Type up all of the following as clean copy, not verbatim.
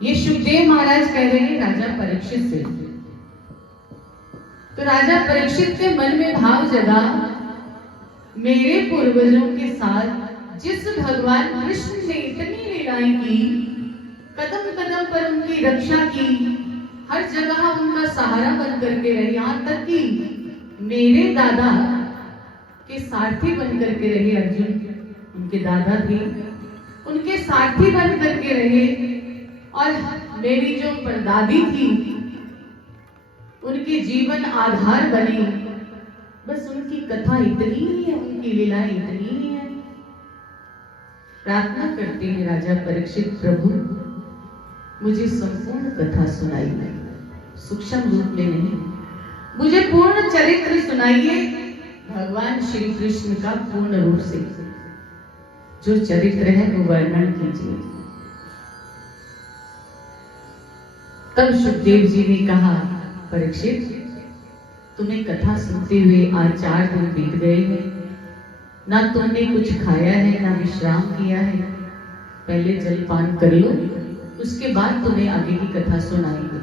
ये सुखदेव महाराज कह रहे हैं राजा परीक्षित से। तो राजा परीक्षित के मन में भाव जगा, मेरे पूर्वजों के साथ जिस भगवान कृष्ण ने इतनी लीलाएं की, कदम कदम पर उनकी रक्षा की, हर जगह उनका सहारा बन करके रहे, यहाँ तक कि मेरे दादा के सारथी बन करके रहे। अर्जुन उनके दादा थे, उनके सारथी बन करके रहे। और मेरी जो परदादी थी उनकी जीवन आधार बनी। बस उनकी कथा इतनी ही है, उनकी लीलाएं इतनी ही है। प्रार्थना करते हैं राजा परीक्षित, प्रभु मुझे संपूर्ण कथा सुनाइए, सूक्ष्म रूप में नहीं, मुझे पूर्ण चरित्र सुनाइए भगवान श्री कृष्ण का पूर्ण रूप से। जो चरित्र है वो वर्णन कीजिए। तब सुखदेव जी ने कहा, परीक्षित तुम्हें कथा सुनते हुए आज 4 दिन बीत गए हैं, ना तुमने कुछ खाया है ना विश्राम किया है। पहले जलपान कर लो, उसके बाद तुम्हें आगे की कथा सुनाएंगे।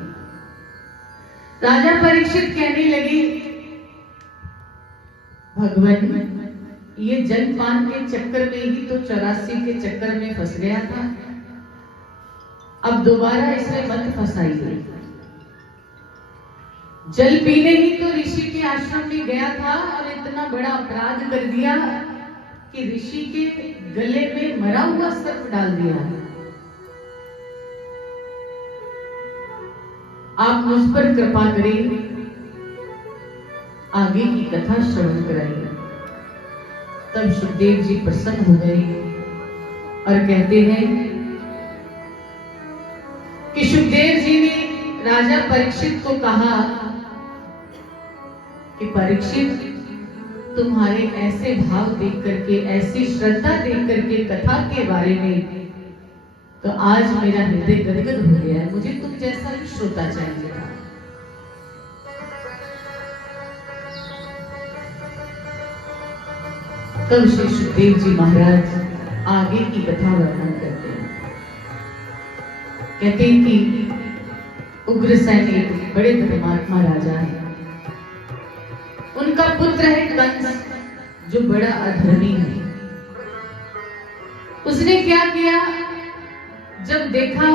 राजा परीक्षित कहने लगे, भगवान ये जलपान के चक्कर में ही तो 84 के चक्कर में फंस गया था, अब दोबारा इसमें मत फंसाइए। जल पीने ही तो ऋषि के आश्रम में गया था और इतना बड़ा अपराध कर दिया कि ऋषि के गले में मरा हुआ सर्प डाल दिया। आप मुझ पर कृपा करें, आगे की कथा श्रवण कराइए। तब सुखदेव जी प्रसन्न हो गए और कहते हैं कि सुखदेव जी ने राजा परीक्षित को कहा कि परीक्षित तुम्हारे ऐसे भाव देख करके, ऐसी श्रद्धा देख करके कथा के बारे में तो आज मेरा हृदय गदगद हो गया है। मुझे तुम जैसा ही श्रोता चाहिए था। तब श्री सुखदेव जी महाराज आगे की कथा वर्णन करते हैं। कहते हैं कि उग्रसेन एक बड़े धर्मात्मा राजा है। उनका पुत्र है कंस, जो बड़ा अधर्मी है। उसने क्या किया, जब देखा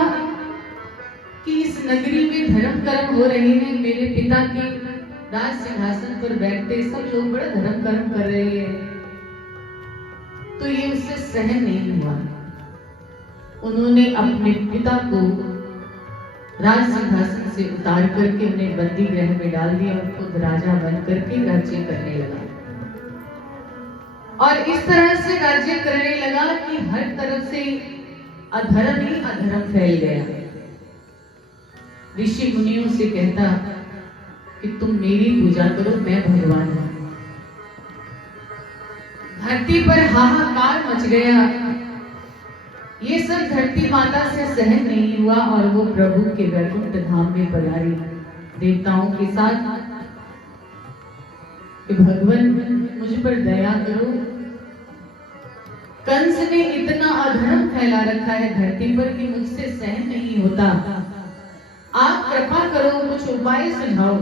कि इस नगरी में धर्म कर्म हो रहे हैं, मेरे पिता के राज सिंहासन पर बैठते सब लोग बड़ा धर्म कर्म कर रहे हैं, तो ये उससे सहन नहीं हुआ। उन्होंने अपने पिता को राज सिंहासन से उतार करके उन्हें बंदी गृह में डाल दिया और खुद राजा बन करके राज्य करने लगा। और इस तरह से राज्य करने लगा कि हर तरफ से अधर्म ही अधर्म फैल गया। ऋषि मुनियों से कहता कि तुम मेरी पूजा करो, मैं भगवान हूं। धरती पर हाहाकार मच गया। ये सब धरती माता से सहन नहीं हुआ और वो प्रभु के वैकुंठ धाम में पधारी देवताओं के साथ कि भगवान मुझ पर दया करो, कंस ने इतना अधर्म फैला रखा है धरती पर कि मुझसे सहन नहीं होता, आप कृपा करो, कुछ उपाय सुझाओ।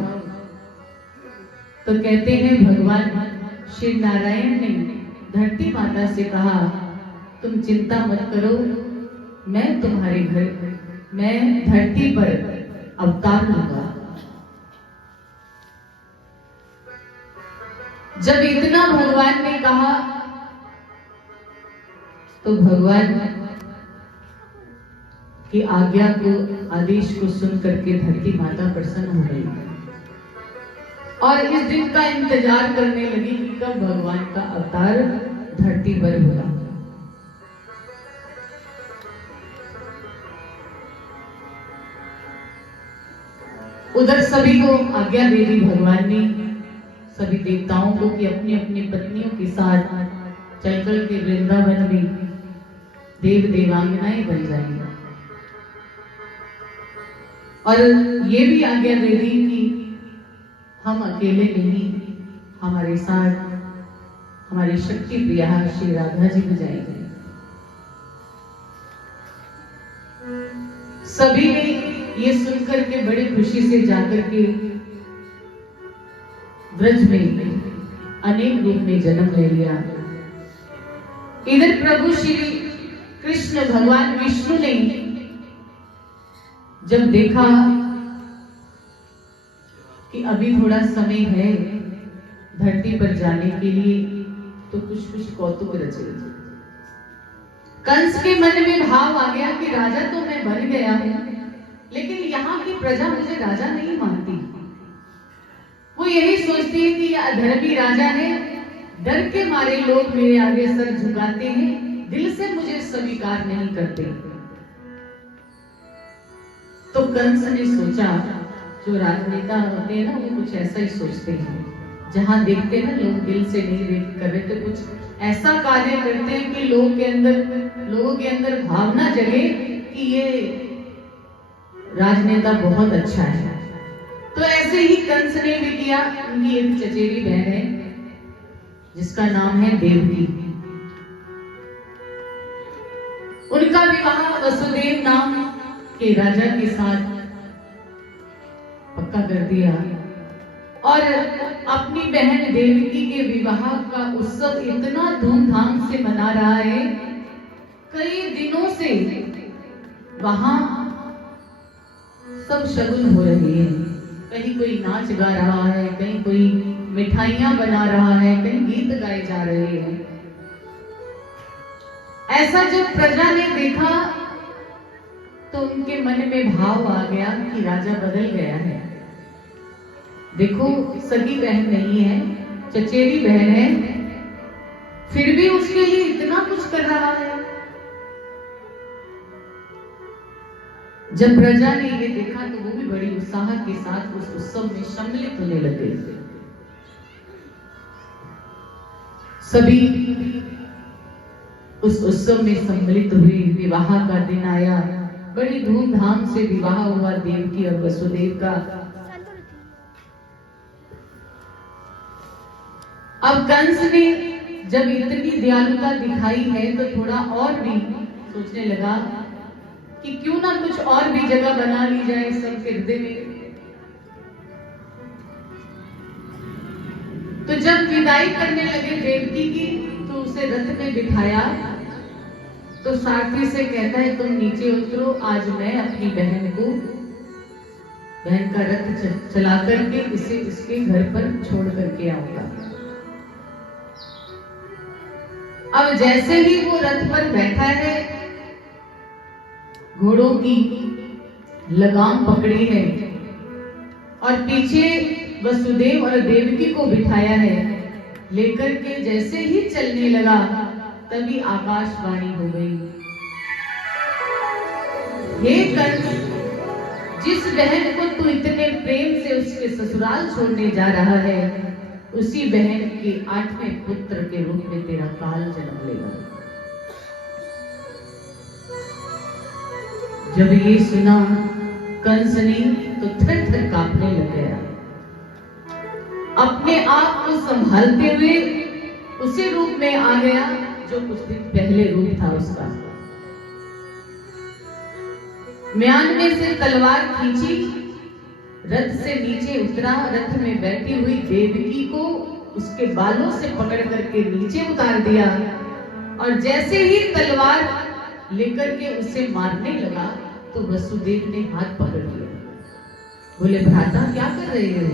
तो कहते हैं भगवान श्री नारायण ने धरती माता से कहा, तुम चिंता मत करो, मैं तुम्हारे घर, मैं धरती पर अवतार लूंगा। जब इतना भगवान ने कहा तो भगवान की आज्ञा को, आदेश को सुन करके धरती माता प्रसन्न हो गई और इस दिन का इंतजार करने लगी कि कब भगवान का अवतार धरती पर होगा। उधर सभी को आज्ञा दे दी भगवान ने, सभी देवताओं को कि अपनी अपनी पत्नियों के साथ चलकर के वृंदावन में देव देवांगनाएं बन जाएंगे। और ये भी आज्ञा दे दी कि हम अकेले नहीं, हमारे साथ हमारी शक्ति प्रिया श्री राधा जी भी जाएंगे। सभी ने ये सुनकर के बड़ी खुशी से जाकर के ब्रज में अनेक रूप में जन्म ले लिया। इधर प्रभु श्री कृष्ण भगवान विष्णु ने जब देखा कि अभी थोड़ा समय है धरती पर जाने के लिए, तो कुछ कुछ कौतुक रचे। कंस के मन में भाव आ गया कि राजा तो मैं बन गया हूं, लेकिन यहाँ की प्रजा मुझे राजा नहीं मानती। वो यही सोचती है कि यह अधर्मी राजा है, डर के मारे लोग मेरे आगे सर झुकाते हैं, दिल से मुझे स्वीकार नहीं करते। तो कंस ने सोचा, जो राजनेता होते हैं ना, वो कुछ ऐसा ही सोचते हैं। जहां देखते हैं ना लोग दिल से नहीं देख कर रहे, तो कुछ ऐसा कार्य करते हैं कि लोगों के अंदर भावना जगे कि ये राजनेता बहुत अच्छा है। तो ऐसे ही कंस ने भी किया। उनकी एक चचेरी बहन है जिसका नाम है देवकी। उनका विवाह वसुदेव नाम के राजा के साथ पक्का कर दिया और अपनी बहन देवकी के विवाह का उत्सव इतना धूमधाम से मना रहा है। कई दिनों से वहां सब शगुन हो रही है। कहीं कोई नाच गा रहा है, कहीं कोई मिठाइयां बना रहा है, कहीं गीत गाए जा रहे हैं। ऐसा जब प्रजा ने देखा तो उनके मन में भाव आ गया कि राजा बदल गया है। देखो, सगी बहन नहीं है, चचेरी बहन है, फिर भी उसके लिए इतना कुछ कर रहा है। जब प्रजा ने ये देखा तो वो भी बड़ी उत्साह के साथ उस उत्सव में सम्मिलित होने लगे। सभी उस उत्सव में सम्मिलित हुए। विवाह का दिन आया, बड़ी धूमधाम से विवाह हुआ देवकी और वसुदेव का। अब कंस ने जब इतनी दयालुता दिखाई है तो थोड़ा और भी सोचने लगा कि क्यों ना कुछ और भी जगह बना ली जाए सबके हृदय में। तो जब विदाई करने लगे देवकी की, तो उसे रथ में बिठाया। तो सारथी से कहता है, तुम नीचे उतरो, आज मैं अपनी बहन का रथ चला करके इसे इसके घर पर छोड़ करके आऊंगा। अब जैसे ही वो रथ पर बैठा है, घोड़ों की लगाम पकड़ी है और पीछे वसुदेव और देवकी को बिठाया है, लेकर के जैसे ही चलने लगा तभी आकाशवाणी हो गई, हे कंस, जिस बहन को तू इतने प्रेम से उसके ससुराल छोड़ने जा रहा है, उसी बहन के 8वें पुत्र के रूप में तेरा काल जन्म लेगा। जब ये सुना कंस ने तो थर थर कांपने लग गया। अपने आप को संभालते हुए उसी रूप में आ गया जो कुछ दिन पहले रूप था उसका। म्यान में से तलवार खींची, रथ से नीचे उतरा, रथ में बैठी हुई देवकी को उसके बालों से पकड़ करके नीचे उतार दिया और जैसे ही तलवार लेकर के उसे मारने लगा तो वसुदेव ने हाथ पकड़ लिया। बोले, भ्राता क्या कर रहे हो?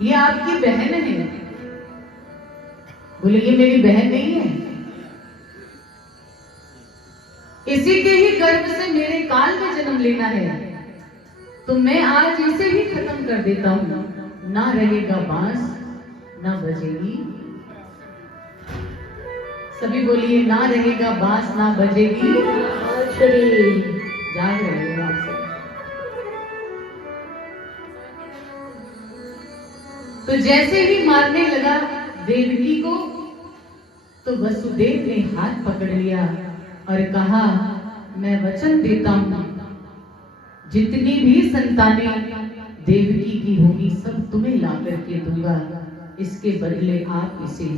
ये आपकी बहन है। बोले, ये मेरी बहन नहीं है, इसी के ही गर्भ से मेरे काल में जन्म लेना है, तो मैं आज इसे ही खत्म कर देता हूं। ना रहेगा बांस ना बजेगी। सभी बोलिए, ना रहेगा बांस ना बजेगी। जाग रहे हो आप सब। तो जैसे ही मारने लगा देवकी को, तो वसुदेव ने हाथ पकड़ लिया और कहा, मैं वचन देता हूं, जितनी भी संतानें देवकी की होगी सब तुम्हें ला करके दूंगा, इसके बदले आप इसे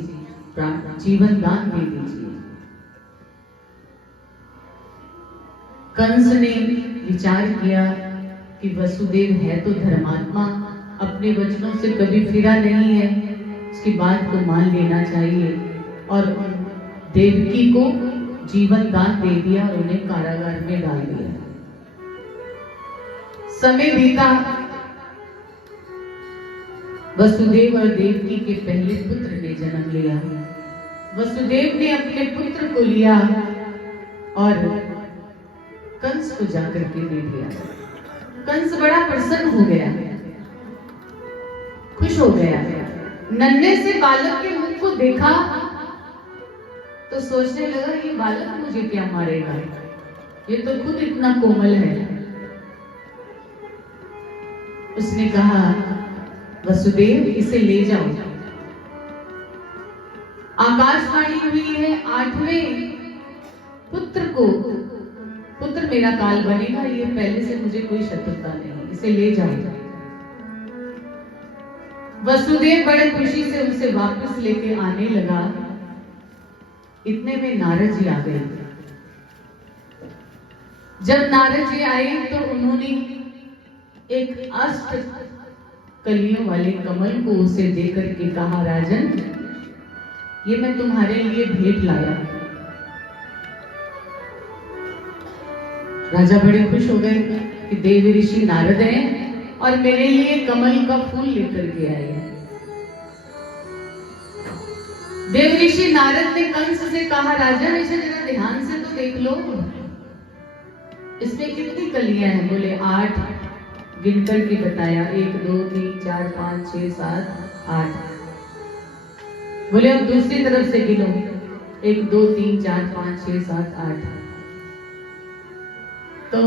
जीवन दान दे दीजिए। कंस ने विचार किया कि वसुदेव है तो धर्मात्मा, अपने वचनों से कभी फिरा नहीं है, उसकी बात को मान लेना चाहिए। और देवकी को जीवन दान दे दिया और उन्हें कारागार में डाल दिया। समय बीता, वसुदेव और देवकी के पहले पुत्र ने जन्म लिया। वसुदेव ने अपने पुत्र को लिया और कंस को जाकर के दे दिया। कंस बड़ा प्रसन्न हो गया, खुश हो गया। नन्हे से बालक के मुख को देखा तो सोचने लगा ये बालक मुझे क्या मारेगा, ये तो खुद इतना कोमल है। उसने कहा वसुदेव इसे ले जाओ। आकाशवाणी हुई है 8वें पुत्र को, पुत्र मेरा काल बनेगा, ये पहले से मुझे कोई शत्रुता नहीं, इसे ले जाओ। वसुदेव बड़े खुशी से उसे वापस लेके आने लगा। इतने में नारद जी आ गए। जब नारद जी आए तो उन्होंने एक अष्ट कलियों वाले कमल को उसे देकर के कहा राजन, ये मैं तुम्हारे लिए भेंट लाया। राजा बड़े खुश हो गए कि देव ऋषि नारद हैं और मेरे लिए कमल का फूल लेकर के आए हैं। देव ऋषि नारद ने कंस से कहा राजन इसे जरा ध्यान से तो देख लो, इसमें कितनी कलियां हैं? बोले 8 गिन करके बताया, 1 2 3 4 5 6 7 8। बोले अब दूसरी तरफ से गिनो, 1 2 3 4 5 6 7 8। तो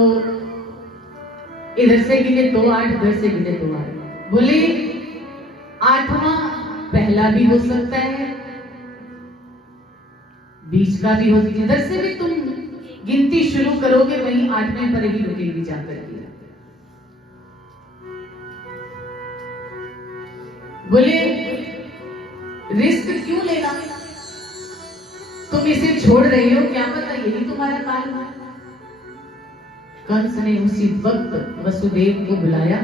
इधर से गिने तो 8, इधर से गिने तो 8। बोले 8वां पहला भी हो सकता है, बीच का भी हो सकता है, इधर से भी तुम गिनती शुरू करोगे वहीं 8वें पर ही रुकेगी जाकर के। बोले रिस्क क्यों लेना, तुम इसे छोड़ रही हो, क्या पता यही तुम्हारा काल है। कंस ने उसी वक्त वसुदेव को बुलाया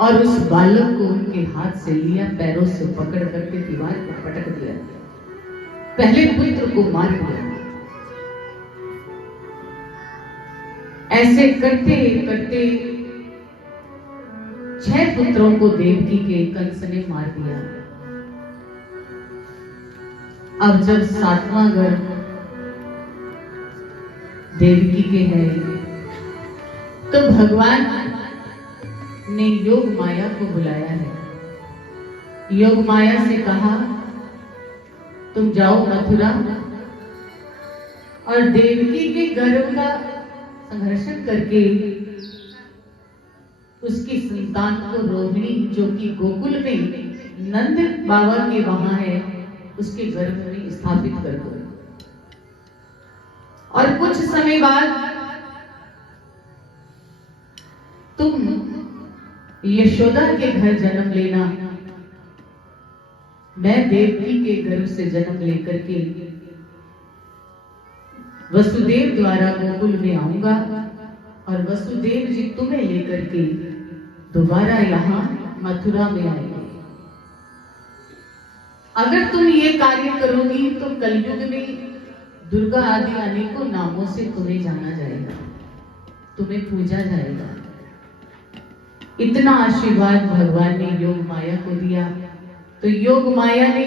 और उस बालक को उनके हाथ से लिया, पैरों से पकड़ करके दीवार पर पटक दिया, पहले पुत्र को मार दिया। ऐसे करते करते 6 पुत्रों को देवकी के कंस ने मार दिया। अब जब 7वां गर्भ देवकी के है तो भगवान ने योग माया को बुलाया है। योग माया से कहा तुम जाओ मथुरा और देवकी के गर्भ का संघर्षण करके उसकी संतान को रोहिणी, जो कि गोकुल में नंद बाबा के वहां है, उसके गर्भ में स्थापित कर दो। और कुछ समय बाद तुम यशोदा के घर जन्म लेना, मैं देवकी के गर्भ से जन्म लेकर के वसुदेव द्वारा गोकुल में आऊंगा और वसुदेव जी तुम्हें लेकर के दोबारा यहाँ मथुरा में आएंगे। अगर तुम ये कार्य करोगी तो कलयुग में दुर्गा आदि अनेकों नामों से तुम्हें जाना जाएगा, तुम्हें पूजा जाएगा। इतना आशीर्वाद भगवान ने योग माया को दिया। तो योग माया ने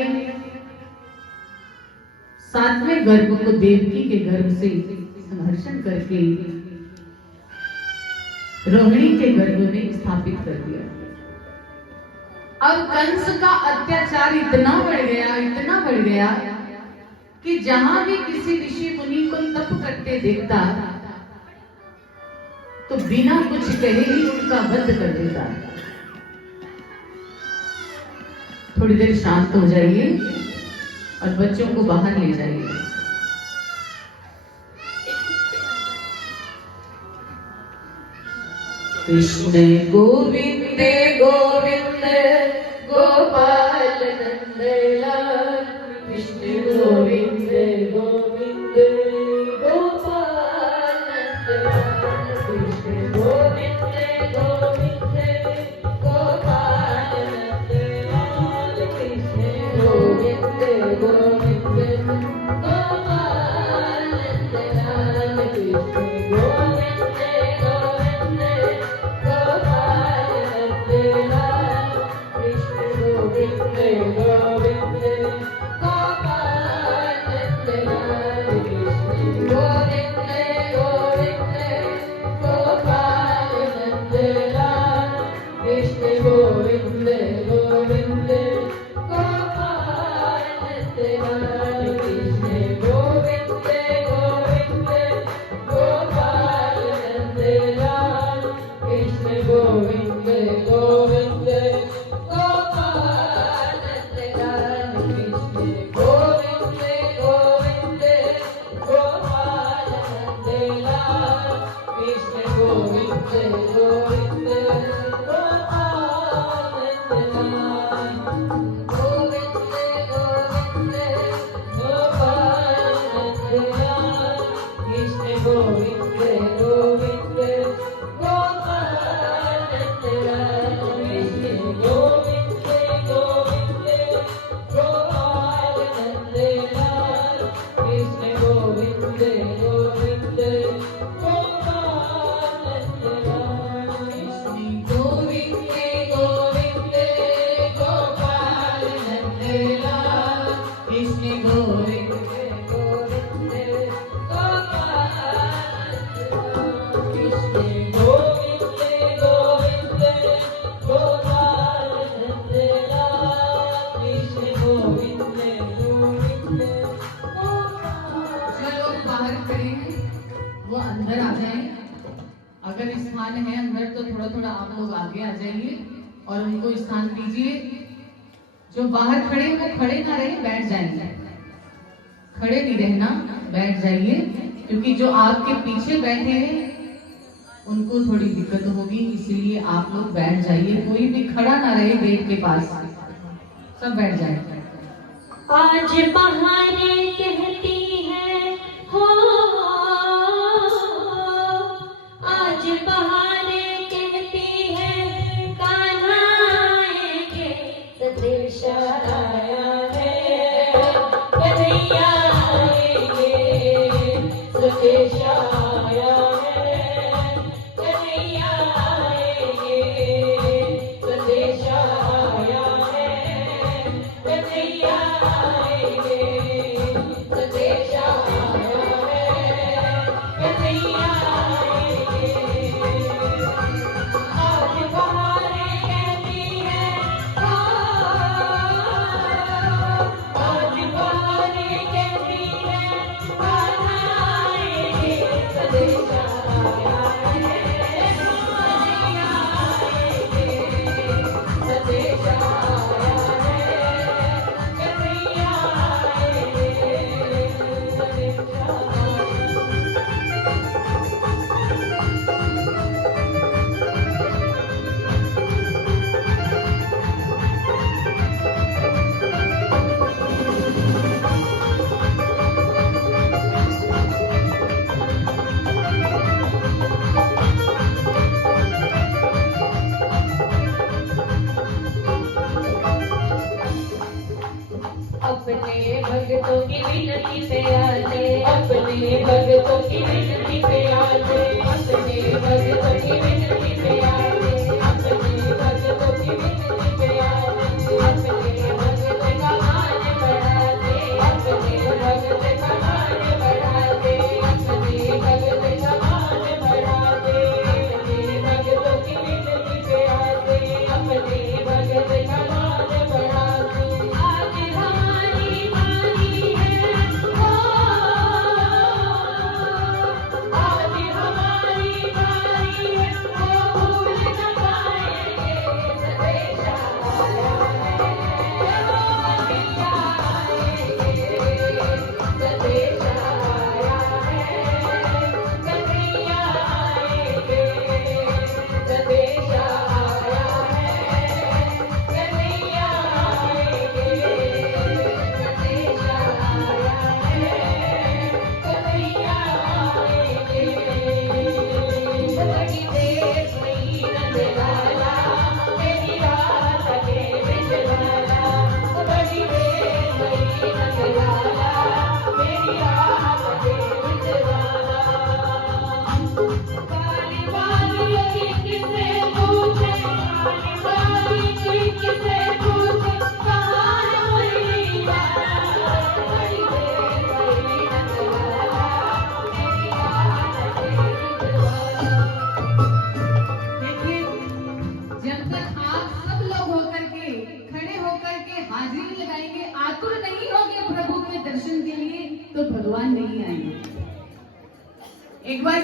7वें गर्भ को देवकी के गर्भ से संघर्षण करके रोहिणी के गर्भ में स्थापित कर दिया। अब कंस का अत्याचार इतना बढ़ गया कि जहां भी किसी ऋषि मुनि को तप करते देखता तो बिना कुछ कहे ही उनका वध कर देता। थोड़ी देर शांत हो जाइए और बच्चों को बाहर ले जाइए। कृष्ण गोविंद गोविंद गोपाल नंदलाल, कृष्ण गोविंद गोविंद गोपाल अगर स्थान है अंदर तो थोड़ा थोड़ा आप लोग आगे आ जाइए और उनको स्थान दीजिए। जो बाहर खड़े हैं वो खड़े ना रहे, बैठ जाइए। खड़े नहीं रहना, बैठ जाइए, क्योंकि जो आपके पीछे बैठे हैं उनको थोड़ी दिक्कत होगी, इसीलिए आप लोग बैठ जाइए। कोई भी खड़ा ना रहे गेट के पास, सब बैठ जाए। आज बहारें कहती है हो, आज बहारें कहती है कान्हा आएंगे, सदेश आया है कन्हैया आएंगे, सदेश आया है कन्हैया आएंगे, सदेश आया है कन्हैया आएंगे, सदेश आया है।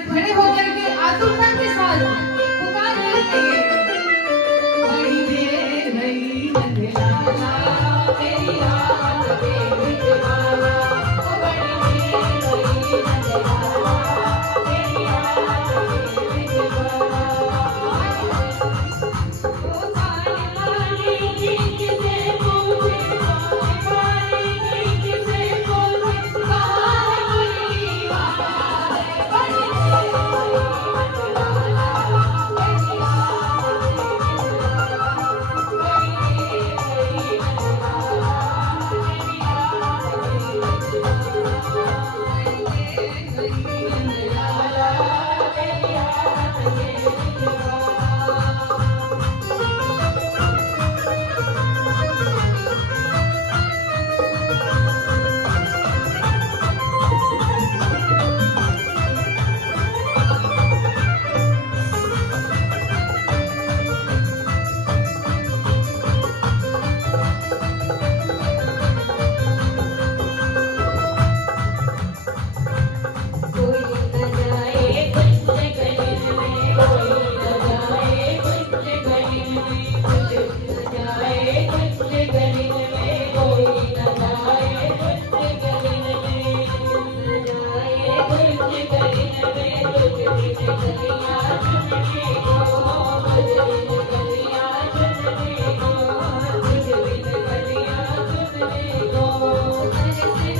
खड़े होकर के आतुरता के साथ पुकार रहे हैं। बड़ी देर भई नंदलाला तेरी रात देखने वाला, ओ बड़ी देर भई नंदलाला तेरी रात देखने वाला। ओ काली काली गीत से पूछे, काली काली गीत से पूछे, कहाँ है बड़ी वाला है, बड़ी देर भई नंदलाला तेरी रात देखने वाला, बड़ी देर भई नंदलाला तेरी रात देखने वाला, बड़ी देर भई नंदलाला तेरी रात देखने वाला। कोई न जाए कुछ गली में, कोई न जाए कुछ गली में, कोई न जाए कुछ गली में, कोई न जाए कुछ गली में, न जाए कुछ गली में, कुछ गलियां चुनने को, कुछ गलियां चुनने को, कुछ गलियां चुनने को, तरस रहे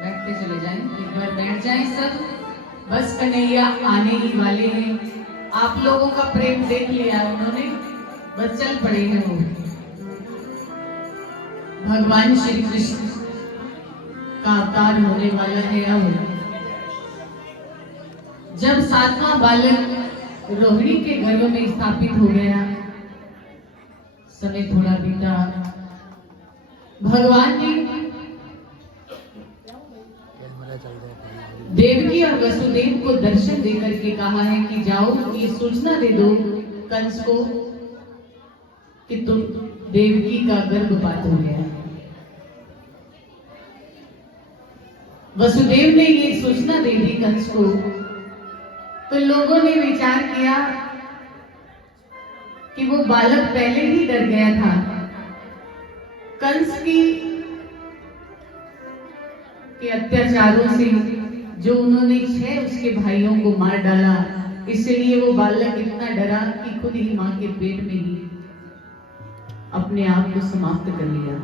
बैठते चले जाएं, एक बार बैठ जाएं सब। बस कन्हैया आने ही वाले हैं, आप लोगों का प्रेम देख लिया उन्होंने, बस चल पड़े हैं वो। भगवान श्री कृष्ण का अवतार होने वाला है। अब जब सातवां बालक रोहिणी के गर्भ में स्थापित हो गया, समय थोड़ा बीता, भगवान ने देवकी और वसुदेव को दर्शन देकर के कहा है कि जाओ ये सूचना दे दो कंस को कि तुम देवकी का गर्भपात हो गया। वसुदेव ने ये सूचना दे दी कंस को, तो लोगों ने विचार किया कि वो बालक पहले ही डर गया था कंस के अत्याचारों से, जो उन्होंने 6 उसके भाइयों को मार डाला, इसलिए वो बालक इतना डरा कि खुद ही मां के पेट में ही अपने आप को समाप्त कर लिया।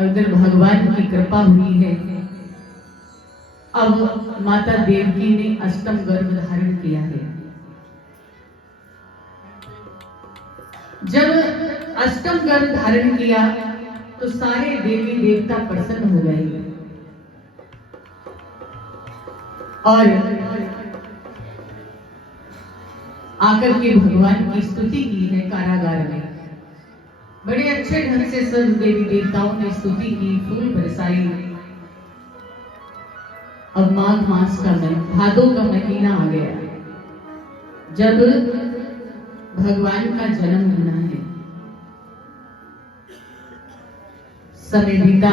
अगर भगवान की कृपा हुई है, अब माता देवकी ने अष्टम गर्भ धारण किया है। जब अष्टम गर्भ धारण किया तो सारे देवी देवता प्रसन्न हो गए और आकर के भगवान की स्तुति की है कारागार में। बड़े अच्छे ढंग से सब देवी देवताओं ने स्तुति की, फूल बरसाई। अब माघ मास का भादों का महीना आ गया, जब भगवान का जन्म होना है। समय बीता,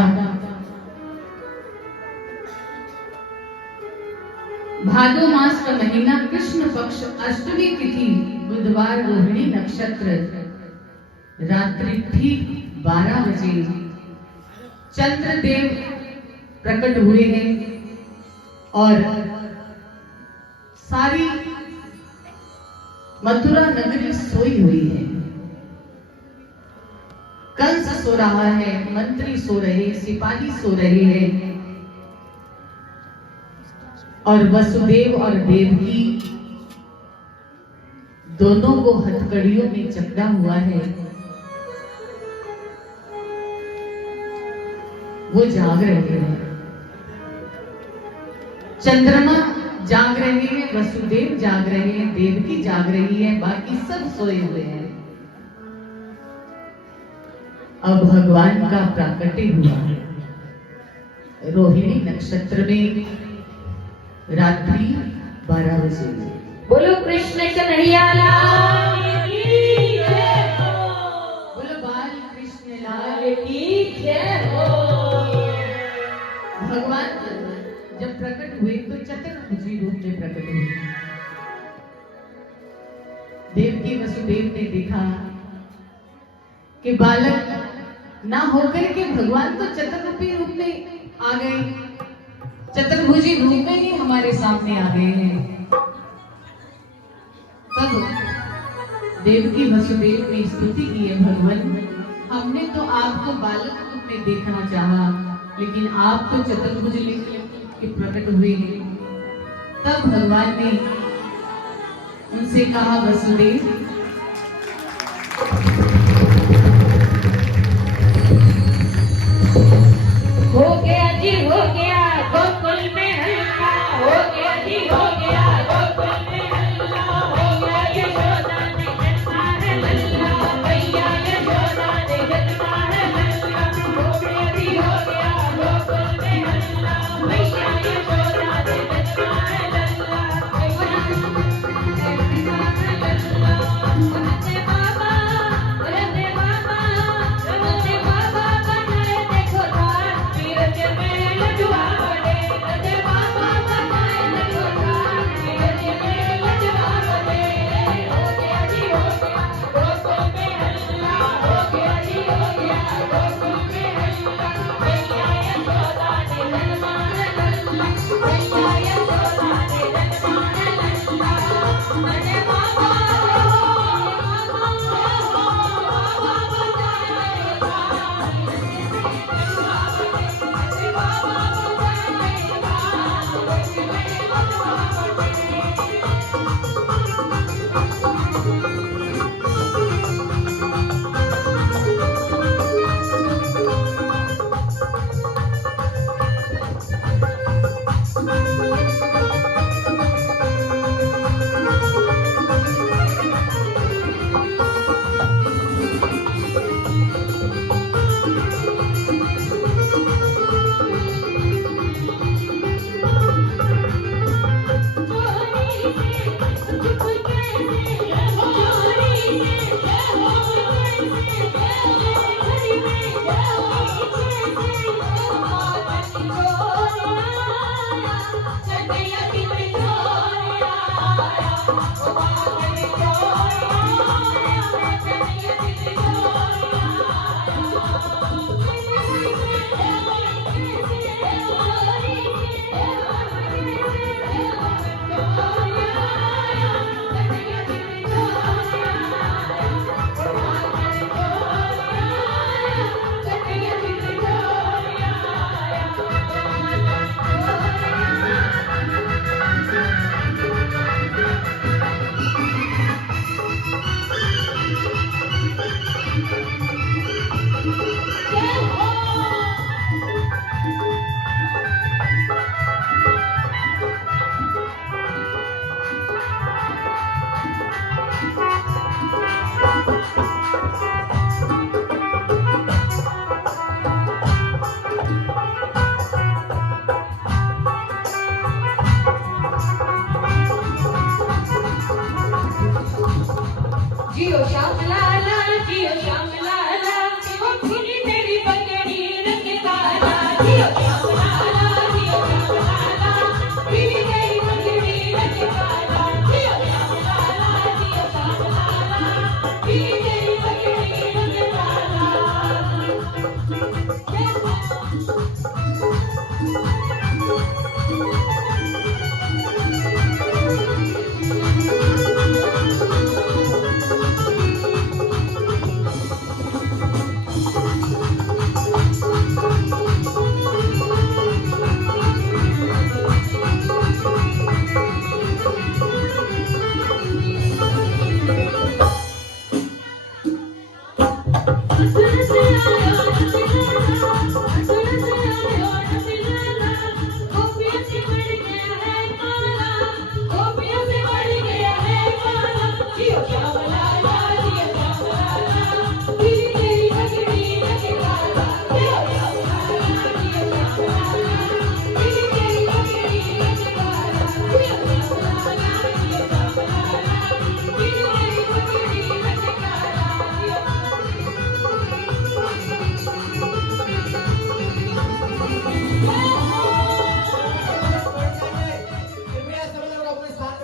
भादो मास का महीना, कृष्ण पक्ष अष्टमी तिथि, बुधवार, रोहिणी नक्षत्र, रात्रि ठीक 12 बजे चंद्रदेव प्रकट हुए हैं और सारी मथुरा नगरी सोई हुई है। कंस सो रहा है, मंत्री सो रहे, सिपाही सो रहे हैं और वसुदेव और देवकी दोनों को हथकड़ियों में जकड़ा हुआ है। वो जाग रहे हैं, चंद्रमा जाग रहे हैं, वसुदेव जाग रहे हैं, देवकी जाग रही है, बाकी सब सोए हुए हैं। अब भगवान का प्राकट्य हुआ है रोहिणी नक्षत्र में, रात्रि 12 बजे। बोलो कृष्ण कन्हैया लाल की जय हो। बोलो बाल कृष्ण लाल की जय हो। भगवान जब प्रकट हुए तो चतुर्भुजी रूप में प्रकट हुए। देवकी वसुदेव ने देखा कि बालक ना होकर के भगवान तो चतुर्रूपी रूप में आ गए, चतुर्भुजी रूप में ही हमारे सामने आ गए हैं। तब देवकी वसुदेव ने स्तुति की है, भगवान हमने तो आपको बालक रूप में देखना चाहा, लेकिन आप तो चतुर्भुज के प्रकट हुए हैं। तब भगवान ने उनसे कहा, वसुदेव हो गया जी, हो गया गोकुल में हल्ला, हो गया जी, हो गया गोकुल में हल्ला, भैया यशोदा ने जन्मा है लल्ला, भैया यशोदा ने जन्मा है लल्ला, हो गया जी, हो गया गोकुल में हल्ला, भैया यशोदा ने जन्मा है लल्ला, भैया यशोदा ने जन्मा है लल्ला।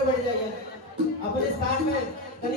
बढ़ जाइए अपने स्थान में।